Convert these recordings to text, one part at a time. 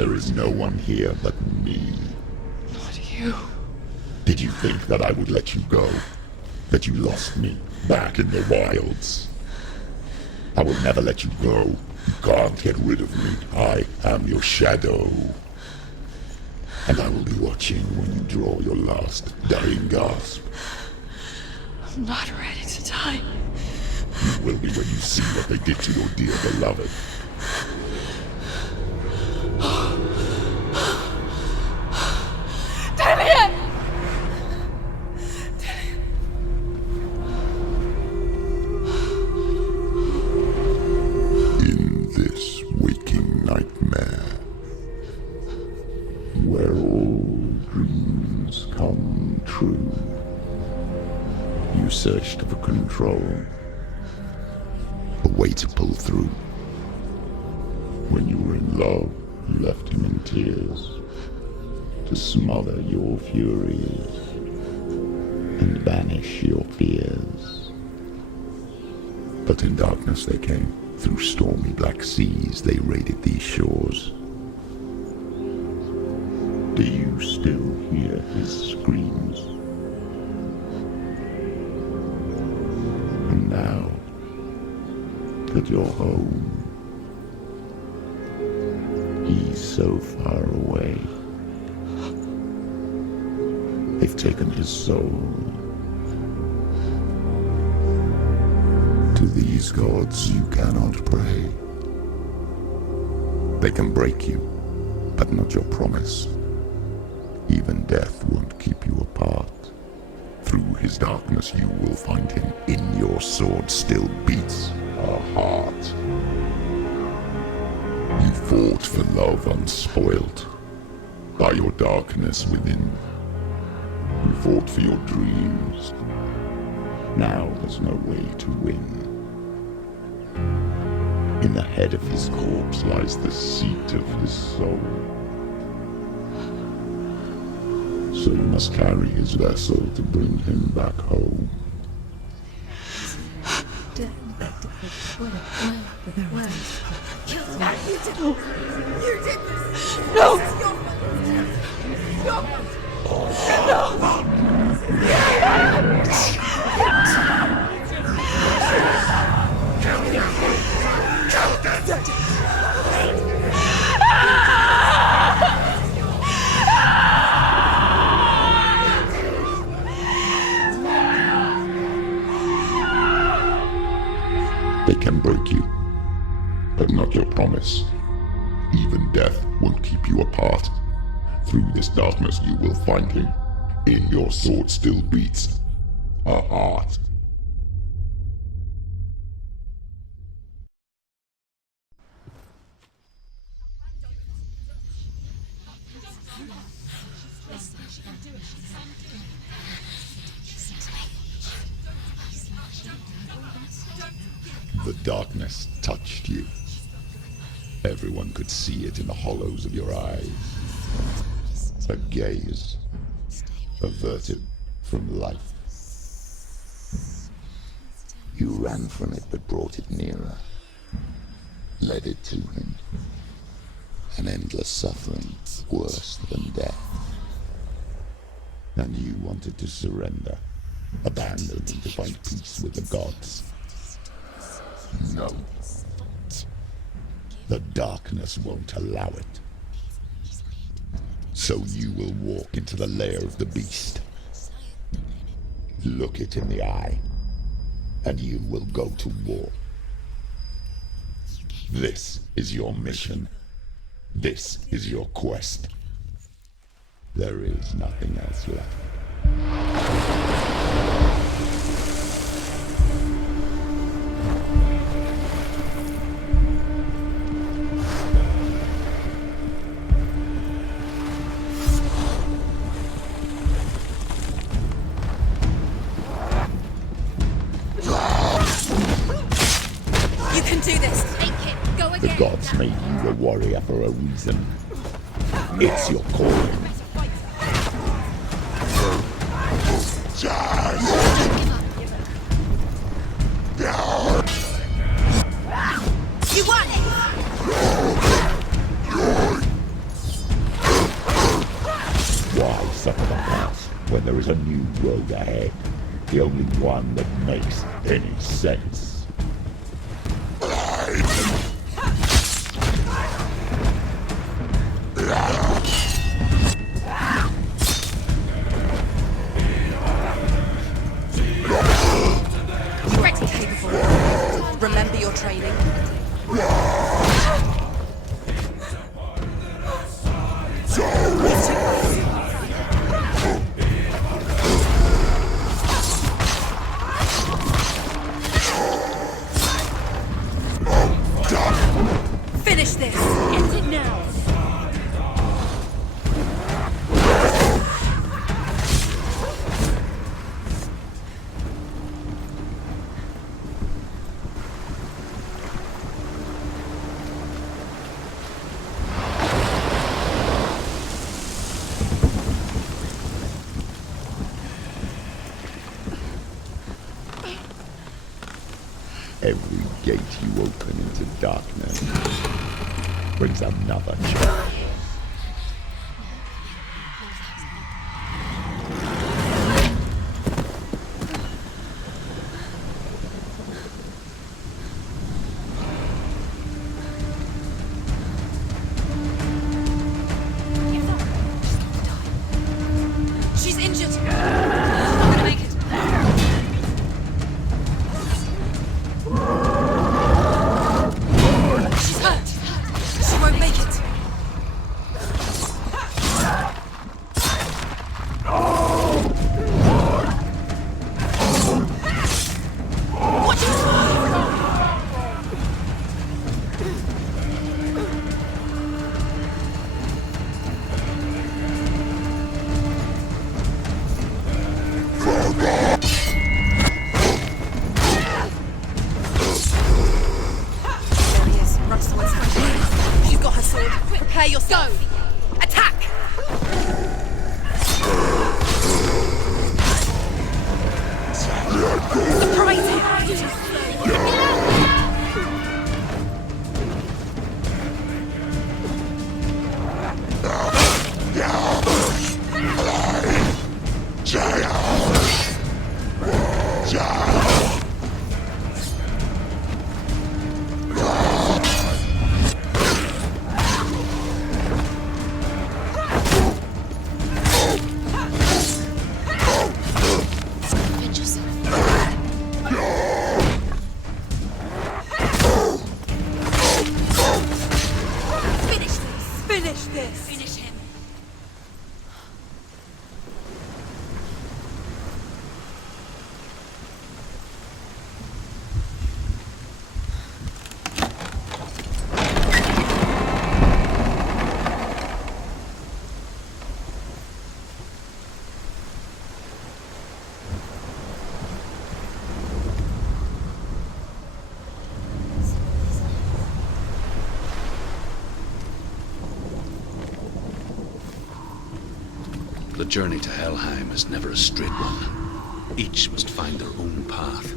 There is no one here but me. Not you. Did you think that I would let you go? That you lost me back in the wilds? I will never let you go. You can't get rid of me. I am your shadow. And I will be watching when you draw your last dying gasp. I'm not ready to die. You will be when you see what they did to your dear beloved. In this waking nightmare, where all dreams come true, you searched for control, a way to pull through. When you were in love, you left him in tears, to smother your furies and banish your fears. But in darkness they came, through stormy black seas they raided these shores. Do you still hear his screams? And now that you're home, he's so far away. They've taken his soul. To these gods you cannot pray. They can break you, but not your promise. Even death won't keep you apart. Through his darkness you will find him. In your sword still beats a heart. You fought for love unspoilt by your darkness within. You fought for your dreams. Now there's no way to win. In the head of his corpse lies the seat of his soul. So you must carry his vessel to bring him back home. They can break you, but not your promise. Even death won't keep you apart. Through this darkness you will find him. In your sword still beats a heart. The darkness touched you. Everyone could see it in the hollows of your eyes. A gaze averted from life. You ran from it but brought it nearer. Led it to him. An endless suffering worse than death. And you wanted to surrender. Abandon and to find peace with the gods. No. The darkness won't allow it. So you will walk into the lair of the beast. Look it in the eye, and you will go to war. This is your mission. This is your quest. There is nothing else left. The gods made you a warrior for a reason. It's your calling. You won! past when there is a new road ahead. The only one that makes any sense. Ready, capable. Remember your training. Finish this! End it now! Every gate you open into darkness brings another challenge. She's injured! I'm gonna make it! She's hurt! She won't make it! Watch it! There he is. Runs towards her. She's got her sword. Prepare yourself. Go! Attack! Surprise him! Defend yourself. Finish this! Finish this! Finish him! The journey to Helheim is never a straight one. Each must find their own path.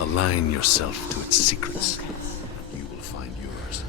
Align yourself to its secrets. You will find yours.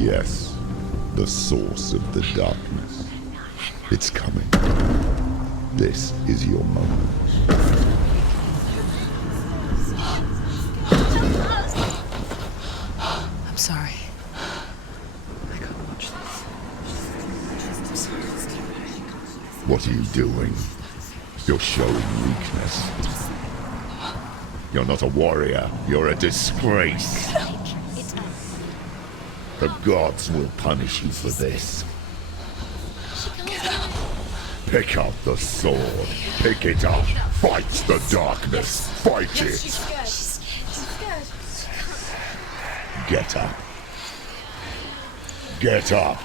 Yes, the source of the darkness. It's coming. This is your moment. I'm sorry. I can't watch this. What are you doing? You're showing weakness. You're not a warrior. You're a disgrace. The gods will punish you for this. Pick up the sword. Pick it up. Fight the darkness. Fight it. She's scared. Get up. Get up.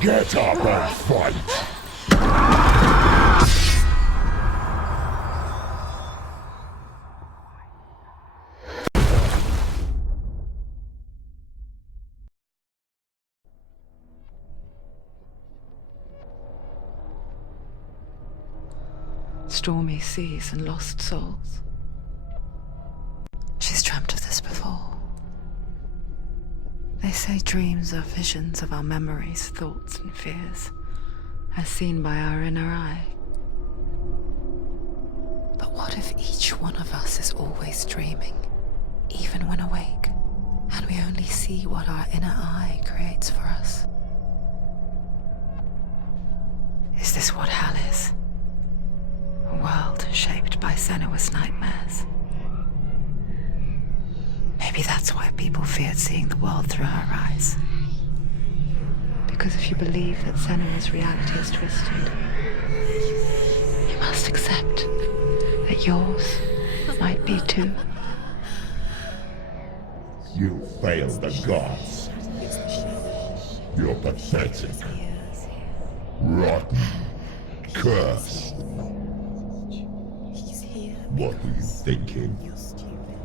Get up and fight. Stormy seas and lost souls. She's dreamt of this before. They say dreams are visions of our memories, thoughts and fears, as seen by our inner eye. But what if each one of us is always dreaming, even when awake, and we only see what our inner eye creates for us? Is this what hell is? A world shaped by Senua's nightmares. Maybe that's why people feared seeing the world through her eyes. Because if you believe that Senua's reality is twisted, you must accept that yours might be too. You failed the gods. You're pathetic. Rotten. Cursed. What were you thinking?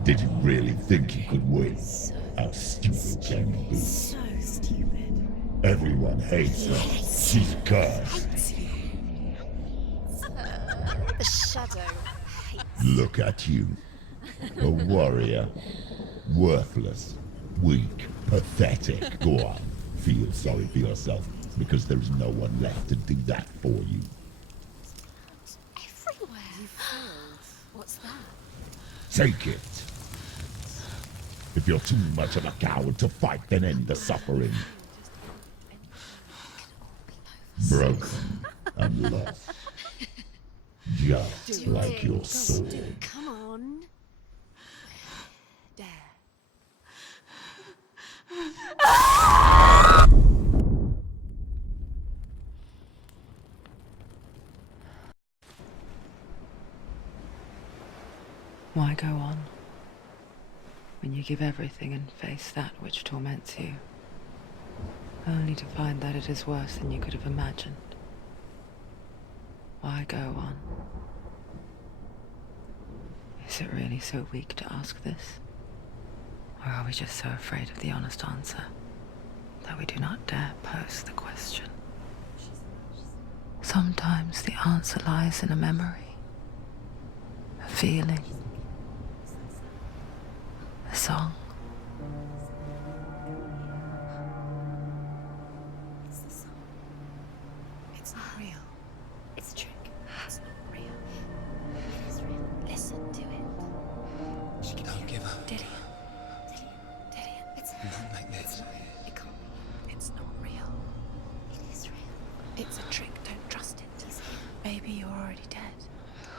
Did you really think you could win? How stupid can you be? So stupid. Everyone hates her. She's cursed. The shadow hates. Look at you. A warrior. Worthless. Weak. Pathetic. Go on. Feel sorry for yourself, because there's no one left to do that for you. Everywhere. You failed. What's that? Take it. If you're too much of a coward to fight, then end the suffering. Broken and lost. Just like your sword. Come on. Dare. Why go on when you give everything and face that which torments you, only to find that it is worse than you could have imagined? Why go on? Is it really so weak to ask this? Or are we just so afraid of the honest answer that we do not dare pose the question? Sometimes the answer lies in a memory, a feeling, a song. It's the song. It's not real. It's a trick. It's not real. It is real. Listen to it. She can't give up. Did he? It's Not like this. It can't be. It's not real. It is real. It's a trick. Don't trust it. Maybe you're already dead.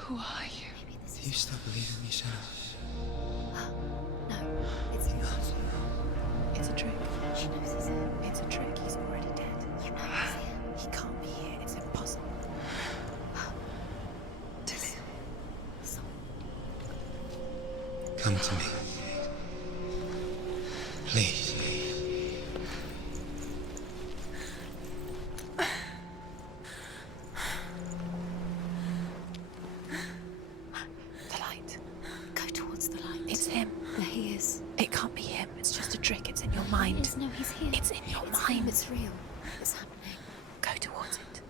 Who are you? Maybe this Do you still believe in yourself? No, it's not. It's a trick. She knows he's here. It's a trick. He's already dead. You know he's here. He can't be here. It's impossible. Tilly. Come to me. Please. The light. Go towards the light. It's him. There he is. It can't be him. It's just a trick. It's in your mind. No, he's here. It's in your mind. It's real. It's happening. Go towards it.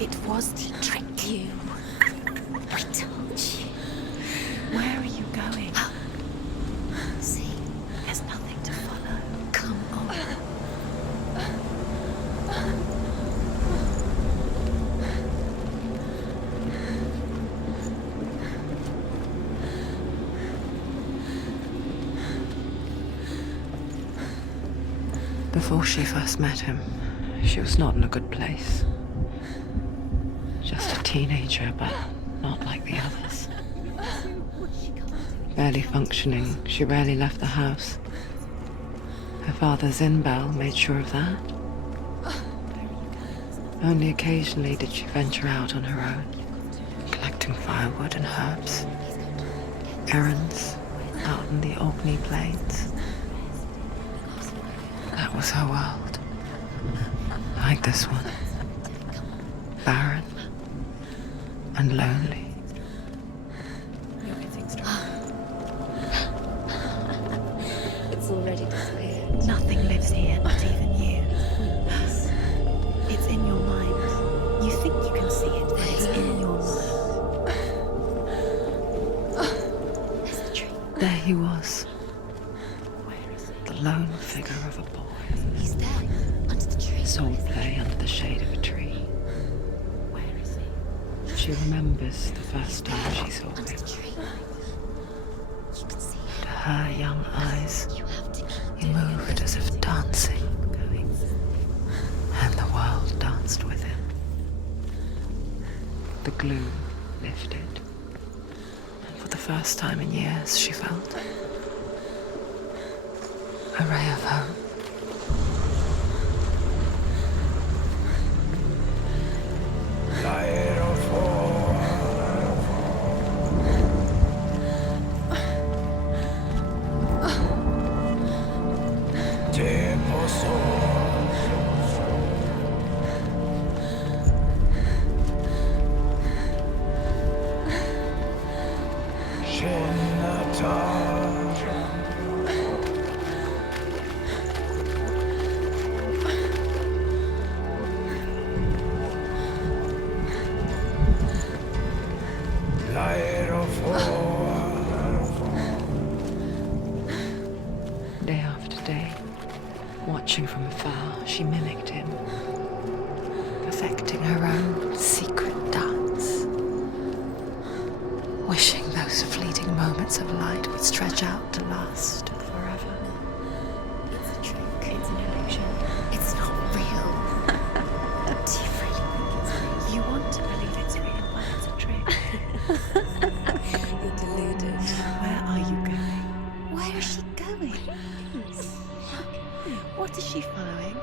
It was to trick you. I told you. Where are you going? See, there's nothing to follow. Come on. Before she first met him, she was not in a good place. Just a teenager, but not like the others. Barely functioning, she rarely left the house. Her father's in-bell made sure of that. Only occasionally did she venture out on her own, collecting firewood and herbs. Errands out in the Orkney Plains. That was her world. Like this one. Barren and lonely. It's already disappeared. Nothing lives here, not even you. It's in your mind. You think you can see it, but it's in your mind. There's the tree. There he was. The lone figure of a boy. He's there, under the tree. Swordplay under the shade of a tree. Where is he? She remembers the first time she saw Under him. the tree. You can see To her young eyes, it. You have to keep he moved as if dancing, and the world danced with him. The gloom lifted, and for the first time in years she felt a ray of hope. Day after day, watching from afar, she mimicked him, perfecting her own secret dance, wishing those fleeting moments of light would stretch out to last forever. It's a trick. It's an illusion. It's not real. Do you really think it's real? You want to believe it's real, but it's a trick. You're deluded. Where are you going? Where is she going? What is she following?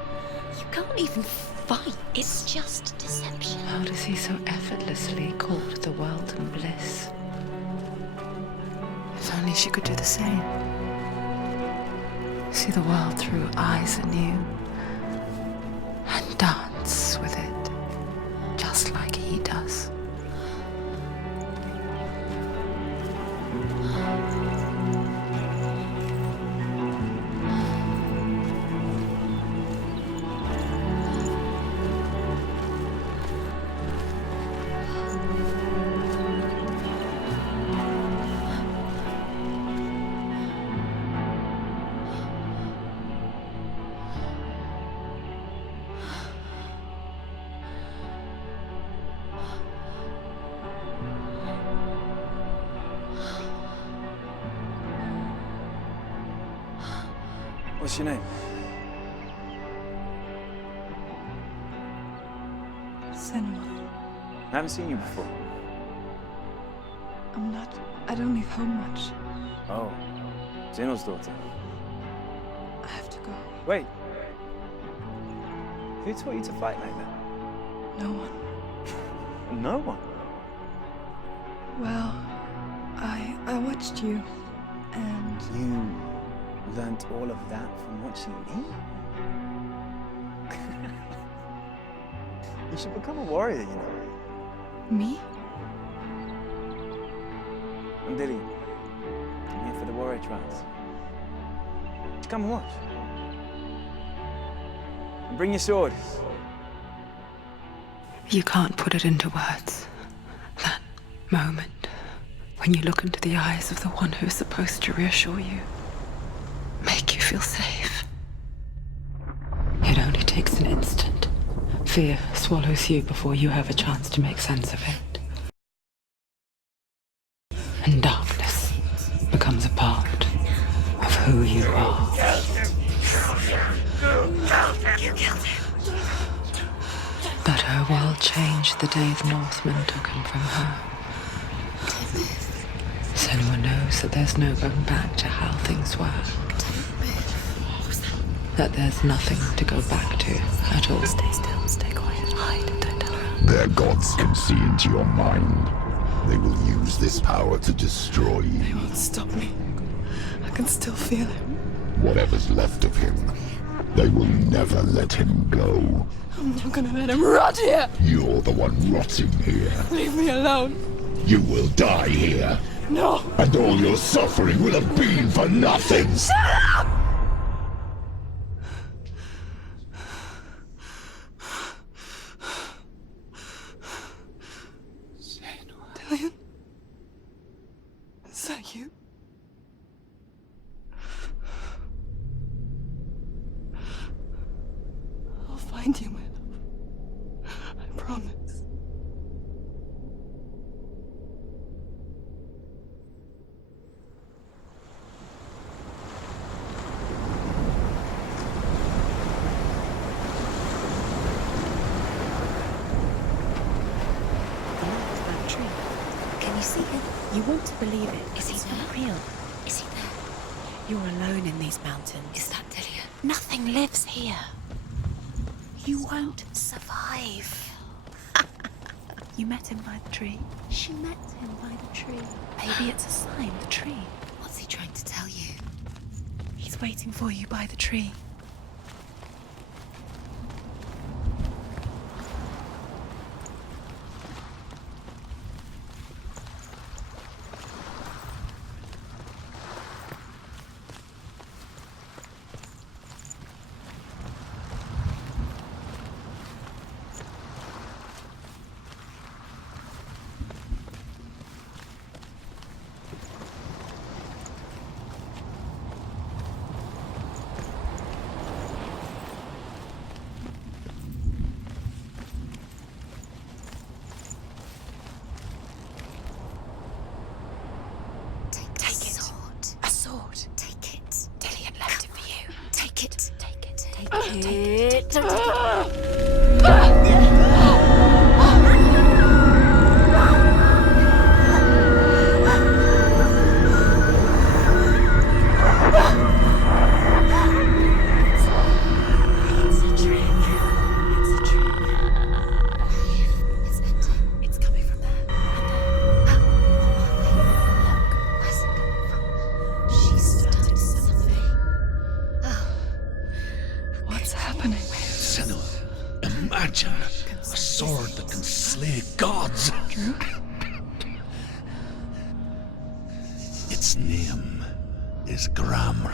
You can't even fight. It's just deception. How does he so effortlessly court the world and bliss? If only she could do the same. See the world through eyes anew and dance with it, just like he does. What's your name? Senua. I haven't seen you before. I don't leave home much. Oh, Zeno's daughter. I have to go. Wait. Who taught you to fight like that? No one. No one. Well, I watched you, and You learnt all of that from watching me? You should become a warrior, you know. me? I'm Dilly. I'm here for the warrior trials. Come and watch. And bring your sword. You can't put it into words. That moment when you look into the eyes of the one who's supposed to reassure you, make you feel safe. It only takes an instant. Fear swallows you before you have a chance to make sense of it. And darkness becomes a part of who you are. You killed him. But her world changed the day the Northmen took him from her. Senua knows that there's no going back to how things were. That there's nothing to go back to at all. Stay still, stay quiet, hide, don't tell her. Their gods can see into your mind. They will use this power to destroy you. They won't stop me. I can still feel him. Whatever's left of him, they will never let him go. I'm not gonna let him rot here. You're the one rotting here. Leave me alone. You will die here. No. And all your suffering will have been for nothing. Shut up! Dillion? Is that you? I'll find you, my love. I promise. Can you see him? You want to believe it. Is he not real? Is he there? You're alone in these mountains. Is that Dillion? Nothing lives here. You won't survive. You met him by the tree? She met him by the tree. Maybe it's a sign, the tree. What's he trying to tell you? He's waiting for you by the tree. Its name is Gram.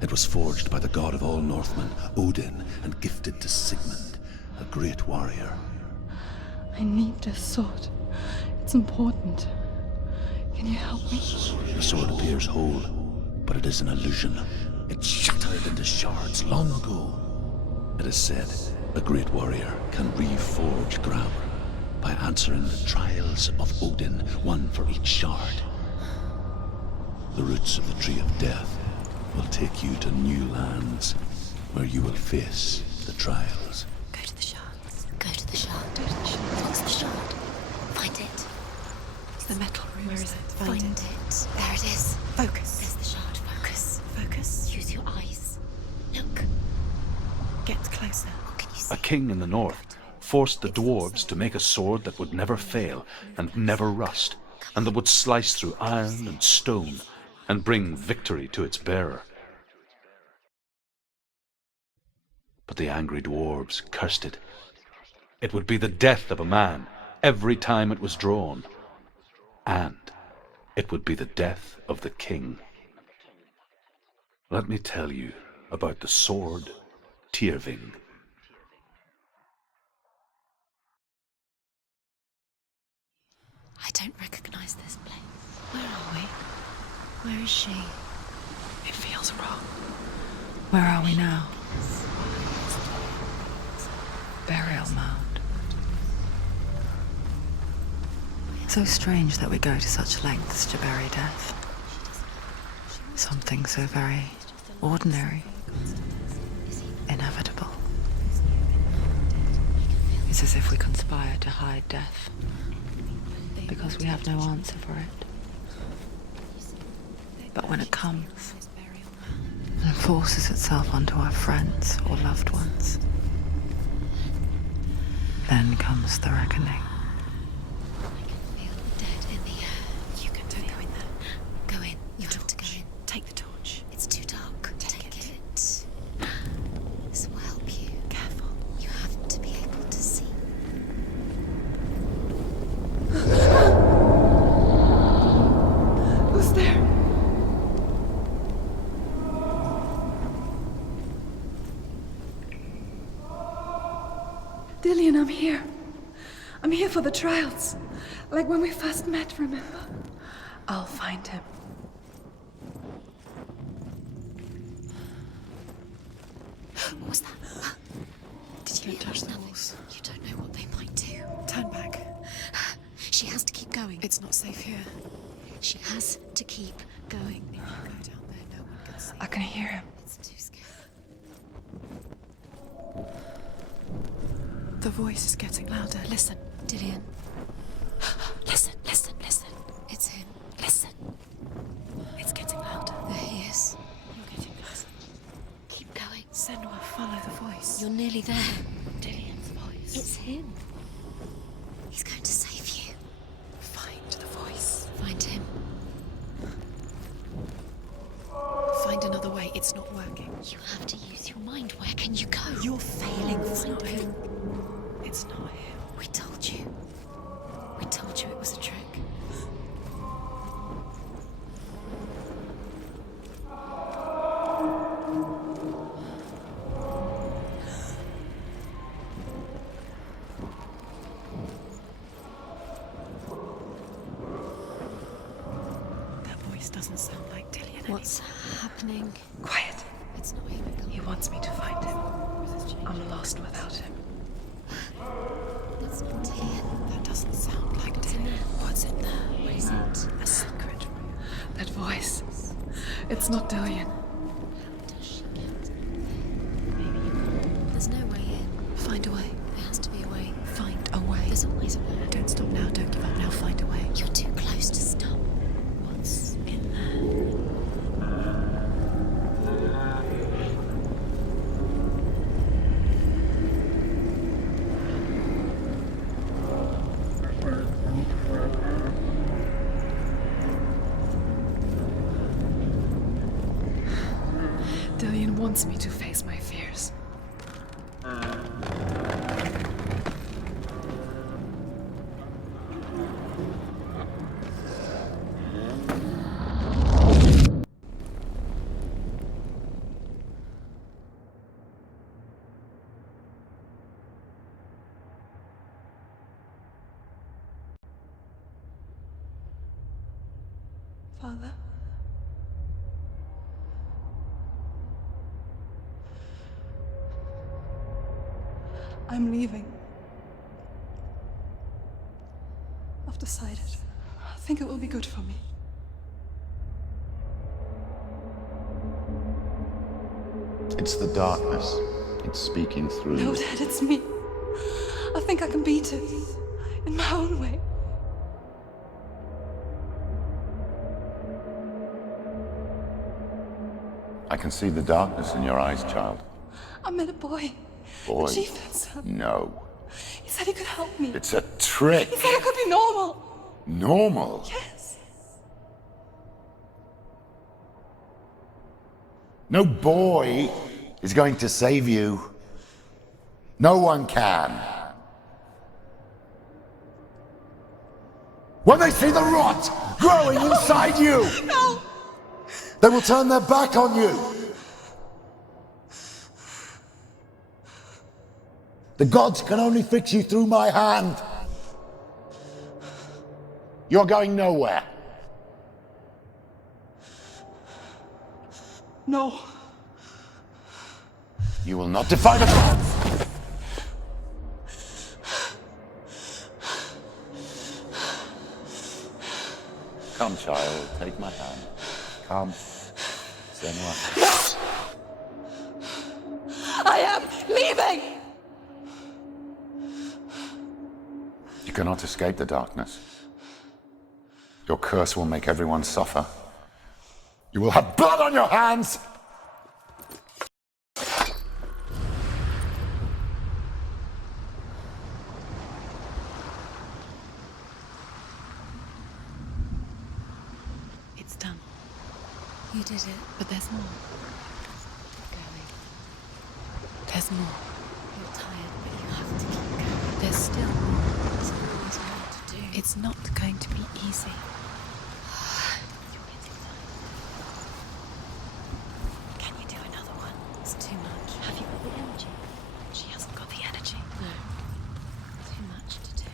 It was forged by the god of all Northmen, Odin, and gifted to Sigmund, a great warrior. I need this sword. It's important. Can you help me? The sword appears whole, but it is an illusion. It shattered into shards long ago. It is said a great warrior can reforge Gram by answering the trials of Odin, one for each shard. The roots of the Tree of Death will take you to new lands, where you will face the trials. Go to the shards. Go to the shard. What's the shard? Find it. It's the metal room. Where is it? Find it. There it is. Focus. There's the shard. Focus. Focus. Use your eyes. Look. Get closer. What can you see? A king in the north forced the dwarves to make a sword that would never fail and never rust, and that would slice through iron and stone and bring victory to its bearer. But the angry dwarves cursed it. It would be the death of a man every time it was drawn, and it would be the death of the king. Let me tell you about the sword Tyrving. I don't recognize this place. Where are we? Where is she? It feels wrong. Where are we now? Burial mound. So strange that we go to such lengths to bury death. Something so very ordinary, inevitable. It's as if we conspire to hide death, because we have no answer for it. But when it comes, and forces itself onto our friends or loved ones, then comes the reckoning. I can feel the dead in the air. You can don't go in there. Go in. You have to go in. Take the torch. It's too dark. Take it. This will help you. Careful. You have to be able to see. Who's there? Dillian, I'm here. I'm here for the trials. Like when we first met, remember? I'll find him. What was that? Did you touch the walls? You don't know what they might do. Turn back. She has to keep going. It's not safe here. She has to keep going. If you go down there, no one can see. I can hear him. It's too scary. The voice is getting louder. Listen, Dillian. Listen, listen, listen. It's him. Listen. It's getting louder. There he is. You're getting closer. Keep going. Senua, follow the voice. You're nearly there. Dillian's voice. It's him. He's going to save you. Find the voice. Find him. Find another way. It's not working. You have to use your mind. Where can you go? You're failing. It's Find not him. him. It's not him. We told you. We told you it was a trick. That voice doesn't sound like Dillian. What's happening? Quiet. It's not him. He wants me to find him. I'm lost without him. That's not Dillian. That doesn't sound like Dillian. What's in there? What is it? A secret. That voice. It's not Dillian. Does she get? Maybe. There's no way in. Find a way. There has to be a way. Find a way. There's always a way. Don't stop now. Don't give up now. Find a way. You're too close to stop. What's in there? Dillian wants me to face my fears. Father? I'm leaving. I've decided. I think it will be good for me. It's the darkness. It's speaking through No, you. Dad, it's me. I think I can beat it. In my own way. I can see the darkness in your eyes, child. I met a boy. Boy. The chief said so. No. He said he could help me. It's a trick. He said I could be normal. Normal. Yes. No boy is going to save you. No one can. When they see the rot growing inside you, No! they will turn their back on you. The gods can only fix you through my hand. You're going nowhere. No. You will not defy the gods! Come, child, take my hand. Come. Senua. I am leaving! You cannot escape the darkness. Your curse will make everyone suffer. You will have blood on your hands! It's done. You did it. But there's more. Going. There's more. You're tired, but you have to keep going. There's still more. There's always more to do. It's not going to be easy. You're getting tired. Can you do another one? It's too much. Have you got the energy? She hasn't got the energy. No. Too much to do.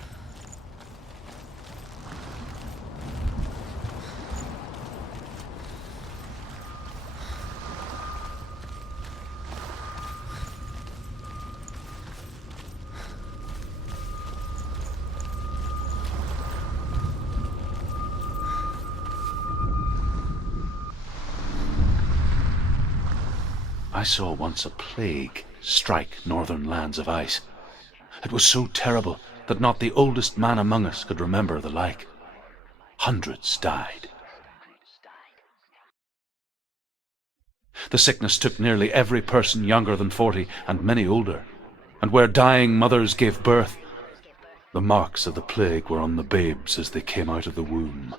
I saw once a plague strike northern lands of ice. It was so terrible that not the oldest man among us could remember the like. Hundreds died. The sickness took nearly every person younger than 40 and many older, and where dying mothers gave birth, the marks of the plague were on the babes as they came out of the womb.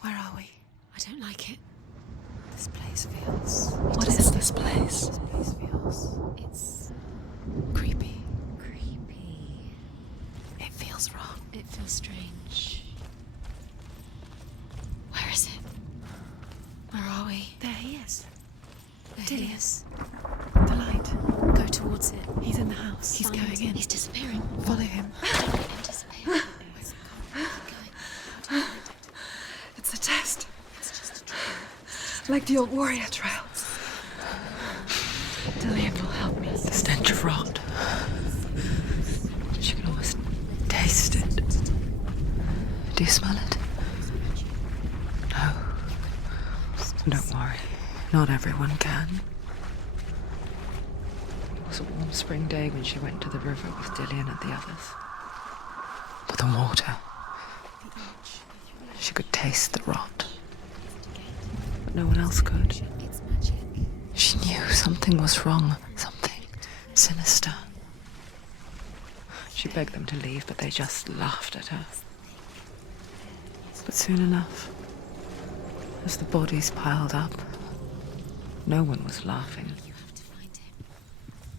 Where are we? I don't like it. This place feels... What is this place? This place feels... It's... creepy. Creepy. It feels wrong. It feels strange. Where is it? Where are we? There he is. There he is. The light. Go towards it. He's in the house. He's going in. He's disappearing. Follow him. Don't let him disappear. It's a test. It's just a trial. Like the old warrior trials. Dillian will help me. The stench of rot. She can almost taste it. Do you smell it? No. Don't worry. Not everyone can. It was a warm spring day when she went to the river with Dillian and the others. But the water... She could taste the rot. But no one else could. She knew something was wrong. Something sinister. She begged them to leave, but they just laughed at her. But soon enough, as the bodies piled up, no one was laughing.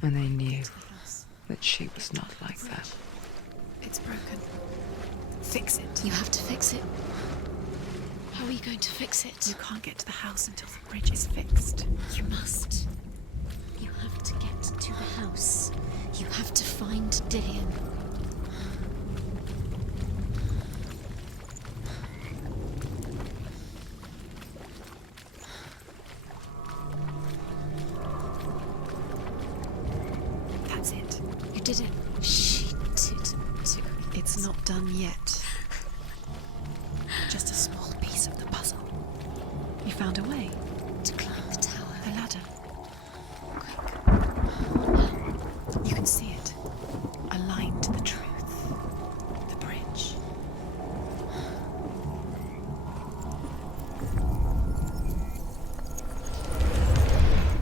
And they knew that she was not like that. It's broken. Fix it. You have to fix it. How are you going to fix it? You can't get to the house until the bridge is fixed. You must. You have to get to the house. You have to find Dillian. That's it. You did it. She did. It's not done yet. Just a small piece of the puzzle. You found a way to climb the tower. The ladder. Quick. You can see it. Aligned to the truth. The bridge.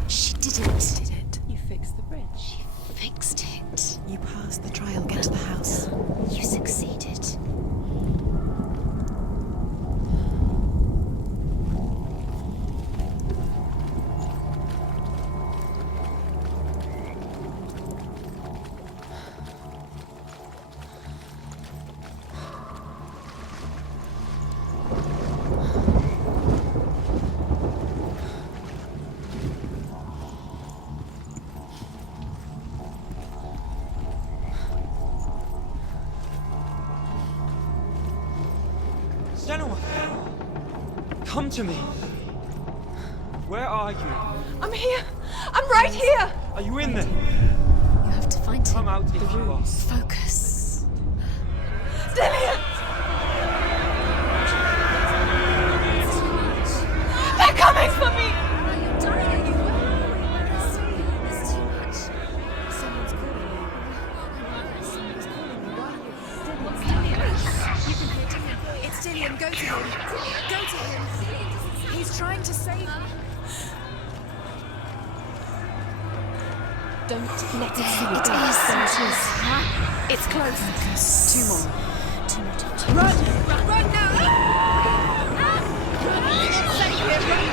She did it. Did it. You fixed the bridge. She fixed it. You passed the trial. Get to the house. You succeeded. Senua! Come to me! Where are you? I'm here! I'm right here! Are you in there? You have to find him. Come out if you are. Focus. Dillian! They're coming for me! You're dying. There's too much. Someone's calling you. Someone's calling you. Why are you? What's Dillian? You can hear Dillian. It's Dillian. Go to him. Go to him. He's trying to save you. Don't let it see you. It is. It's close. Two more. Two more. Run! Run now! Save him!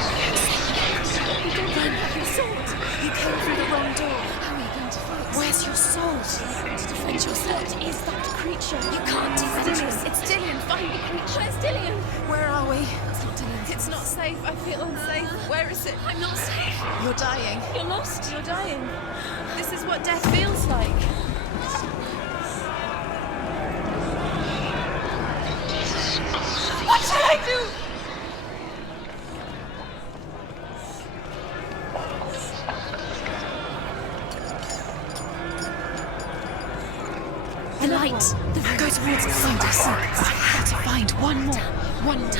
You don't have your sword. You came through the wrong door. How are you going to fight? Where's your sword? To defend yourself. What is that creature? You can't defend yourself. It's Dillian. Find the creature. Where's Dillian? Where are we? It's not Dillian. It's not safe. I feel unsafe. Where is it? I'm not safe. You're dying. You're lost. You're dying. This is what death feels like. What shall I do? The light. Go towards the find us. Got to find one more. One more.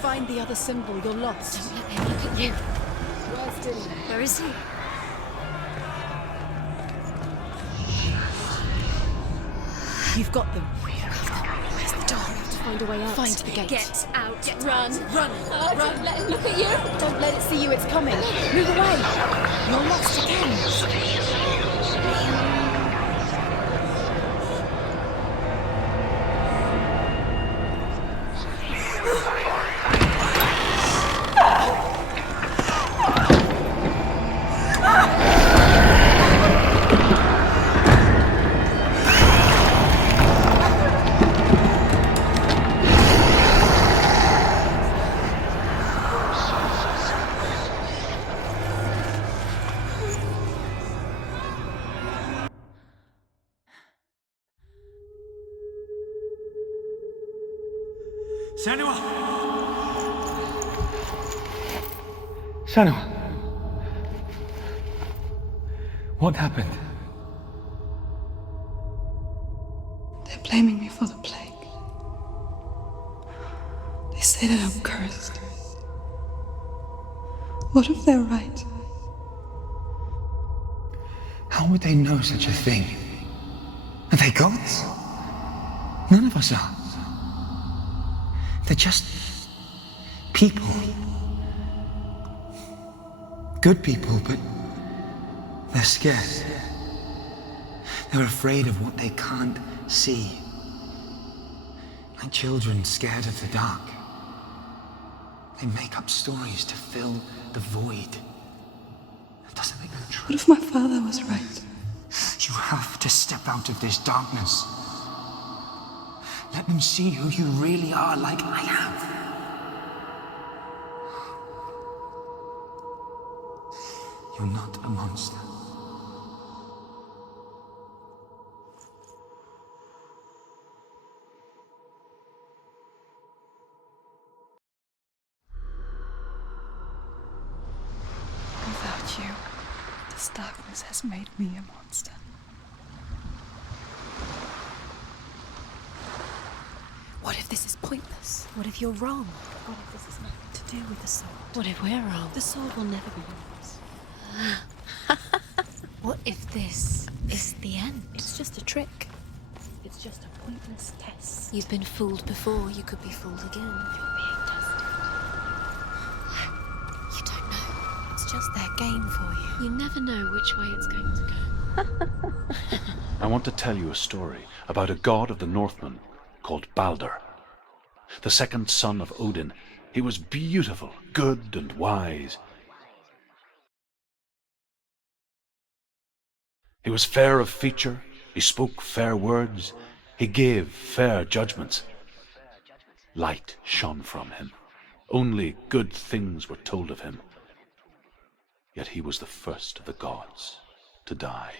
Find the other symbol. You're lost. Don't let him look at you. Where's Dillian? Where is he? You've got them. Where's the door? We have to find a way out. Find the gate. Get out. Run. Run. Run. Don't let him look at you. Don't let it see you. It's coming. Move away. You're lost again. Senua! Senua! What happened? They're blaming me for the plague. They say that I'm cursed. What if they're right? How would they know such a thing? Are they gods? None of us are. They're just people. Good people, but they're scared. They're afraid of what they can't see. Like children scared of the dark. They make up stories to fill the void. That doesn't make them true. What if my father was right? You have to step out of this darkness. Let them see who you really are, like I have. You're not a monster. Without you, this darkness has made me a monster. What if this is pointless? What if you're wrong? What if this has nothing to do with the sword? What if we're wrong? The sword will never be yours. What if this is the end? It's just a trick. It's just a pointless test. You've been fooled before. You could be fooled again. You're being tested. You don't know. It's just their game for you. You never know which way it's going to go. I want to tell you a story about a god of the Northmen called Balder. The second son of Odin. He was beautiful, good and wise. He was fair of feature, he spoke fair words, he gave fair judgments. Light shone from him. Only good things were told of him. Yet he was the first of the gods to die.